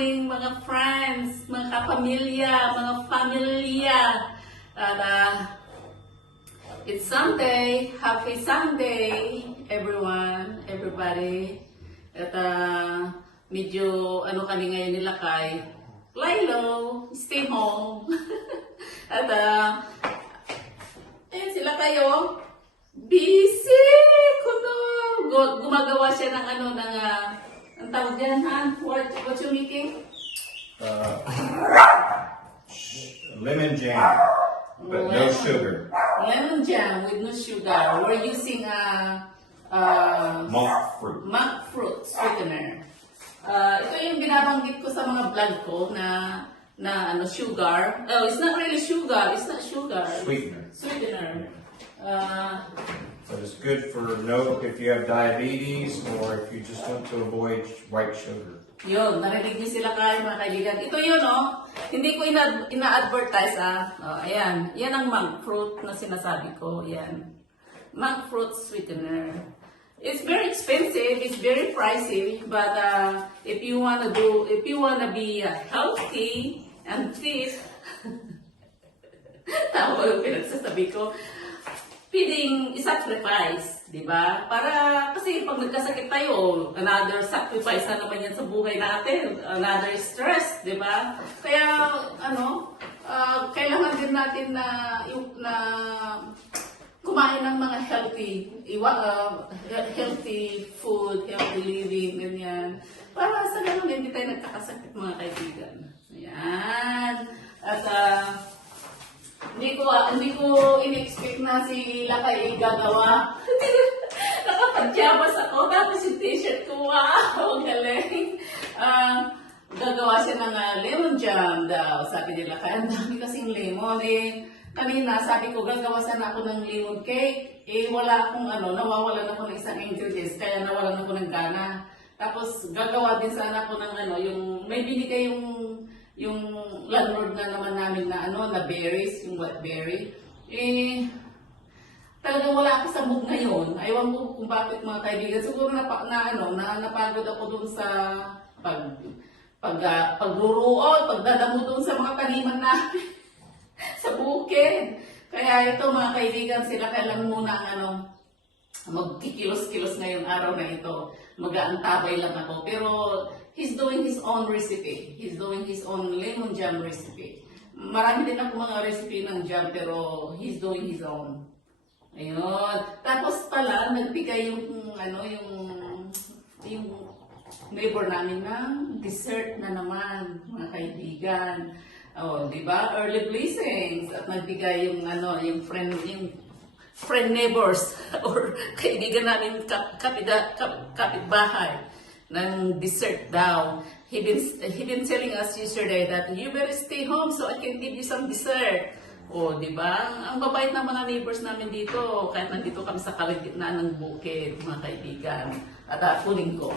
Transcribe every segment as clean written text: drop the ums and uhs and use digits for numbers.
morning mga friends, mga kapamilya, mga familia. At it's Sunday. Happy Sunday, everyone, everybody. At medyo ano kami ngayon nila kay lie low, stay home. At ayan sila kayo. Busy! Kuno! Gumagawa siya ng ano, ng ang tawag dyan, ha? What you making? Lemon jam, but no sugar. Lemon jam with no sugar. We're using Monk fruit. monk fruit sweetener. Ito yung binabanggit ko sa mga vlog ko na ano, sugar. Oh, it's not really sugar. It's not sugar. Sweetener. Sweetener. So it's good for if you have diabetes or if you just want to avoid white sugar. Yun, narinig niyo sila kayo mga kaibigan. Ito yun, oh. Hindi ko ina-advertise, Oh, ayan. Yan ang monk fruit na sinasabi ko. Yan. Monk fruit sweetener. It's very expensive. It's very pricey. But if you wanna be healthy and fit, tama yung pinagsasabi ko, pwedeng i-sacrifice, di ba? Para, kasi pag nagkasakit tayo, another sacrifice na naman yan sa buhay natin, another stress, di ba? Kaya, kailangan din natin na kumain ng mga healthy food, healthy living, ganyan. Para sa ganun, hindi tayo nagkakasakit, mga kaibigan. Ayan. At, hindi ko in-expect na si Lakay gagawa. Nakapagyamas ako, tapos yung t-shirt ko, wow, galing. Gagawa siya ng lemon jam daw, sabi nila. Kaya ang dami kasing lemon. Kanina, sabi ko, gagawa sana ako ng lemon cake. Wala akong nawawalan ako ng isang ingredients, kaya nawalan ako ng gana. Tapos, gagawa din sana ako ng yung, may binigay yung landlord na naman namin na na berries, yung white berry. Talagang wala ako sa mood ngayon. Ayaw ko kung bakit, mga kaibigan. Siguro napagod ako dun sa pagruruot, pagdadamo dun sa mga taniman namin sa bukid. Kaya ito, mga kaibigan, sila kailan muna magkikilos-kilos ngayong araw na ito. Mag-aantabay lang ako. Pero he's doing his own recipe. He's doing his own lemon jam recipe. Marami din ako mga recipe ng jam, pero he's doing his own. Ayun. Tapos pala, nagbigay yung neighbor namin ng dessert na naman, mga kaibigan. Oh, di ba? Early blessings. At nagbigay yung friend neighbors or kaibigan namin kapitbahay ng dessert daw. He been telling us yesterday that you better stay home so I can give you some dessert. O, di ba? Ang babait ng mga neighbors namin dito, kahit nandito kami sa kalagitnaan ng bukid, mga kaibigan. At kunin ko.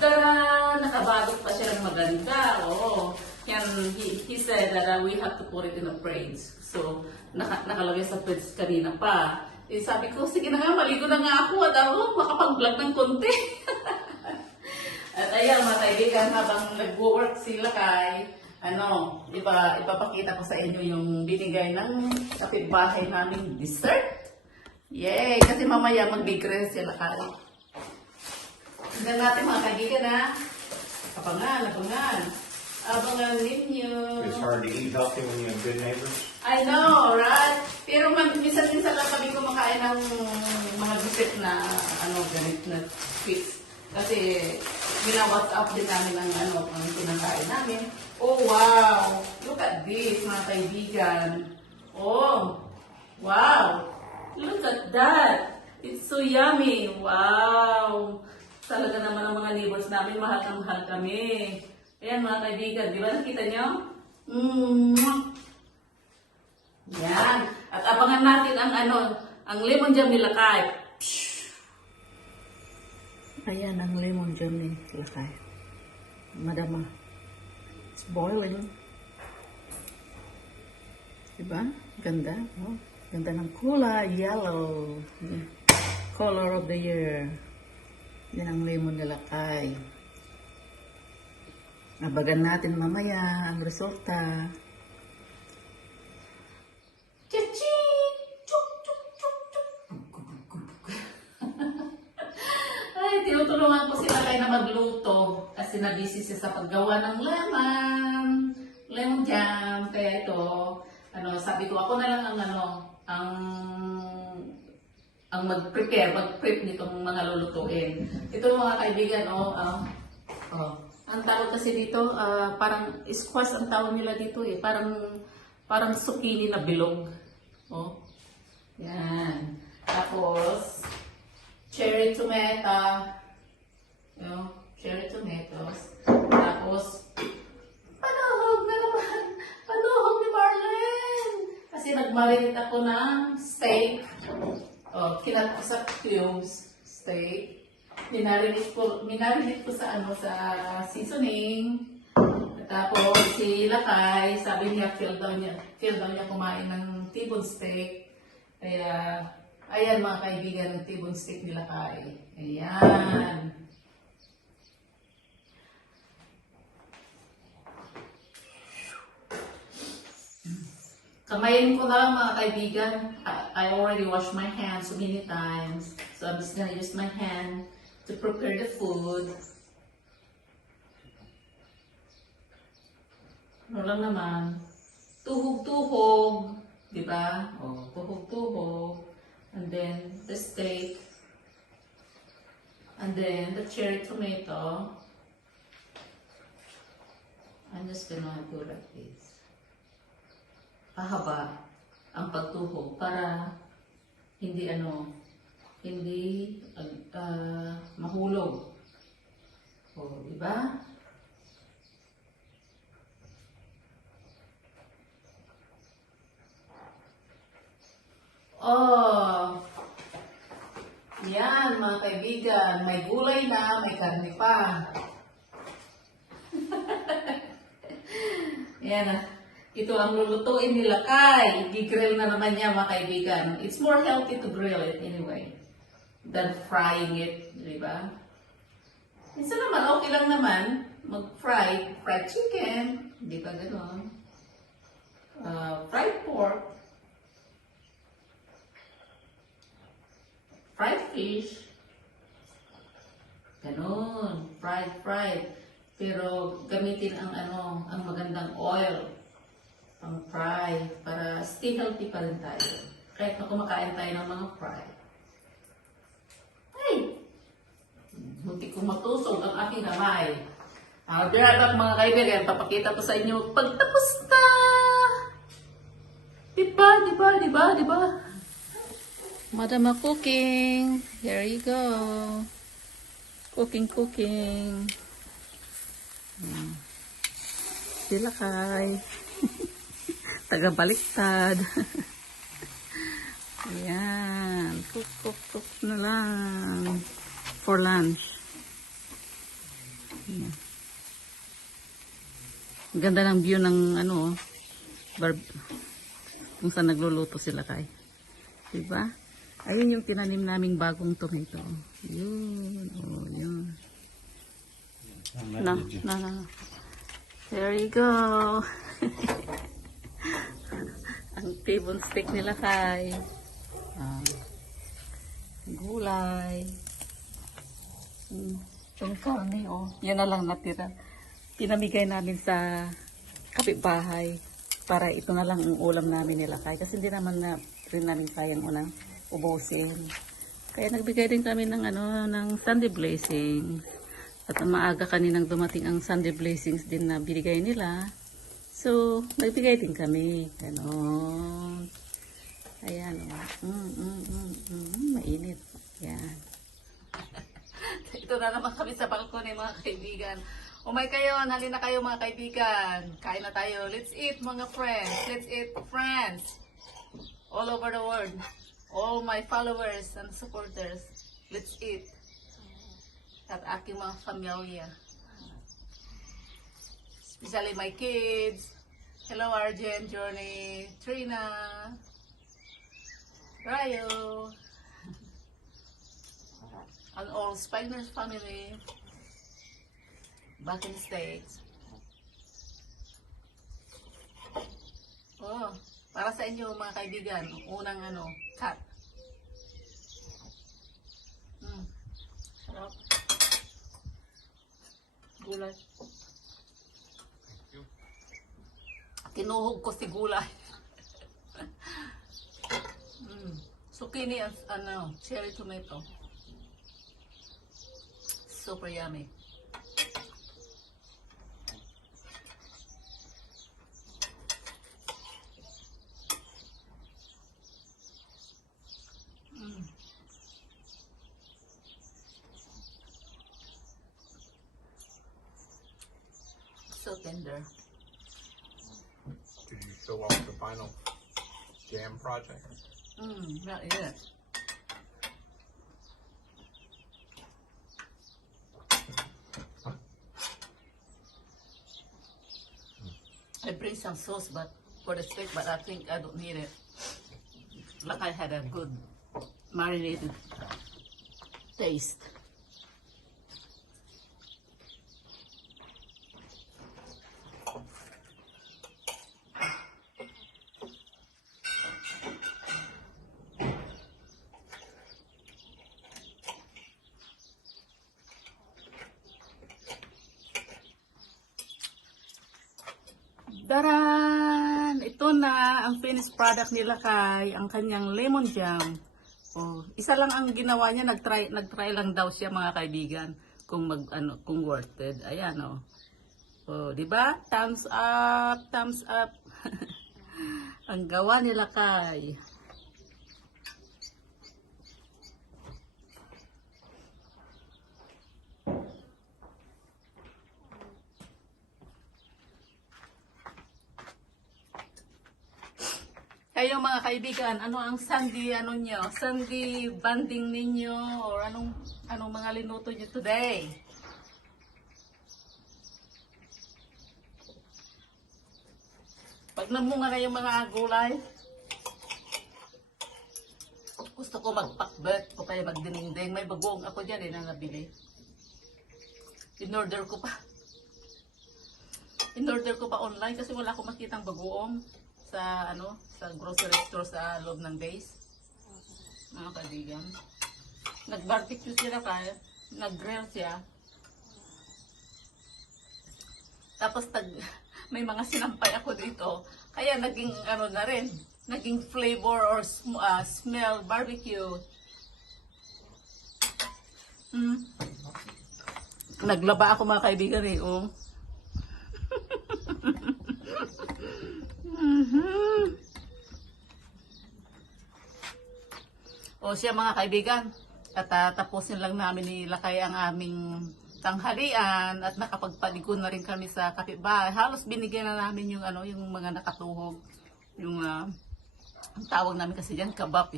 Tara! Nakabalot pa siya ng maganda. Oo. Yan, he said that we have to put it in a fridge. So, nakalagay sa fridge kanina pa. Sabi ko, sige na nga, maligo na nga ako at makapag-vlog ng konti. At ayan, mga kaibigan, habang nag-work sila ipapakita ko sa inyo yung binigay ng kapitbahay namin dessert. Yay! Kasi mamaya mag-big-rest sila kay. Tignan natin, mga kaibigan, ha? Abangan. Abangan ninyo. It's hard to eat healthy when you have good neighbors. I know, right? Pero minsan-minsan lang kami kumakain ng mga dessert na ganit na sweets. Kasi whatsapp din namin ang pinakain namin. Oh, wow! Look at this, mga kaibigan. Oh, wow! Look at that! It's so yummy! Wow! Talaga naman ang mga neighbors namin, mahal na mahal kami. Ayan, mga kaibigan, di ba nakita nyo? Yan. At abangan natin ang lemon jam nila kay. Ayan ang lemon jam ni Lakay. Madama. It's boiling. Diba? Ganda. Oh, ganda ng kulay. Yellow. color of the year. Yan ang lemon nilakay. Abagan natin mamaya ang resulta. Cha-ching! Chuk, chuk, chuk, chuk. Ay, tinutulungan ko sila kayo na magluto kasi na-busy siya sa paggawa ng lemon jam. Kaya ito, sabi ko ako na lang ang mag-prep nitong mga lulutuin. Ito mga kaibigan, ang tawag kasi dito, parang squash ang tawag nila dito eh. Parang zucchini na bilog. Oh. Yan. Tapos, cherry tomato. Cherry tomatoes. Tapos, panuhog na naman. Panuhog ni Marlene. Kasi nag-marinate ako ng steak. Kinat ko sa cubes. Steak. Minarinate ko sa seasoning. Tapos si Lakay, sabi niya feel daw niya kumain ng T-bone steak. Kaya ayan mga kaibigan, ng T-bone steak ni Lakay. Ayan. Kamayin ko na lang mga kaibigan. I already washed my hands so many times. So I'm just gonna use my hand to prepare the food. Ano lang naman, tuhog-tuhog, di ba? Tuhog-tuhog. And then the steak. And then the cherry tomato. I'm just gonna do like this. Pahaba ang pagtuhog para hindi mahulog. Di ba? Yan mga kaibigan, may gulay na, may karne pa. Yan ito ang lulutuin ni Lakay. I-grill na naman niya mga kaibigan. It's more healthy to grill it anyway than frying it, di ba? Minsan naman, okay lang naman mag-fried chicken, di ba gano'n? Fried pork, fried fish, gano'n, fried. Pero gamitin ang magandang oil pang fry para stay healthy pa rin tayo. Kahit na kumakain tayo ng mga fry. Ay! Munti kong matusog ang aking kamay. Dirabak mga kaibigan, papakita ko sa inyo pagtapos na! Diba? Madam cooking. Here you go. Cooking. Sila kay. Taga-baliktad. Ayan. Cook na lang. For lunch. Ayan. Ganda ng view ng kung saan nagluluto sila kay. Diba? Ayun yung tinanim naming bagong tomato. Yun. Yun. No. There you go. Ang T-bone steak nila kay. Gulay. Yung karne, yan na lang natira. Pinamigay namin sa kapitbahay para ito na lang ang ulam namin nila kay. Kasi hindi naman rin namin sayang unang ubusin. Kaya nagbigay din kami ng Sunday blessings. At maaga kaninang dumating ang Sunday blessings din na binigay nila. So, nagbigay din kami. Ganon. Ayan. Mainit. Yan. Ito na naman kami sa balkon mga kaibigan. Umay kayo, halina kayo mga kaibigan. Kain na tayo. Let's eat mga friends. Let's eat friends. All over the world. All my followers and supporters. Let's eat. At aking mga pamilya. Especially my kids. Hello Arjen, Journey, Trina, Rayo. and all Spiners family back in the States. Oh, para sa inyo mga kaibigan, unang cut. Sarap. Gulay. Tinuhog ko si gulay. Zucchini and cherry tomato. Super yummy. So tender. Did you show off the final jam project? Not yet. I bring some sauce but for the steak, but I think I don't need it. Like I had a good marinated taste. Daran! Ito na ang finished product nila kay ang kanyang lemon jam. Oh, isa lang ang ginawa niya, nagtry lang daw siya mga kaibigan kung kung worth it. Ayan oh. Oh, 'di ba? Thumbs up, thumbs up. Ang gawa nila kay. Kayo mga kaibigan, ano ang Sunday nyo? Sunday banding ninyo or anong mga linuto nyo today? Pag namunga na yung mga gulay, gusto ko magpakbet o kaya magdinengdeng. May bagoong ako dyan na nabili. In-order ko pa online kasi wala akong makitang bagoong sa sa grocery store sa loob ng base. Mga kaibigan, nag-barbecue sila kaya nag-grill siya. Tapos may mga sinampay ako dito kaya naging na rin, naging flavor or smell barbecue. Naglaba ako mga kaibigan oh. O siya mga kaibigan, at tapusin lang namin nilakay ang aming tanghalian at nakapagpaligo na rin kami sa kapitbahay. Halos binigyan na namin yung yung mga nakatuhog. Yung ang tawag namin kasi diyan kabab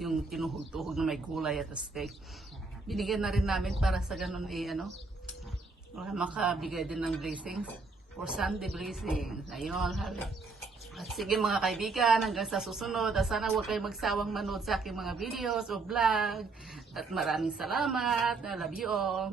yung tinuhog-tuhog na may gulay at steak. Binigyan na rin namin para sa ganun makabigay din ng blessings for Sunday blessings. Ayun, at sige mga kaibigan, hanggang sa susunod. At sana huwag kayo magsawang manood sa aking mga videos o vlog. At maraming salamat. I love you all.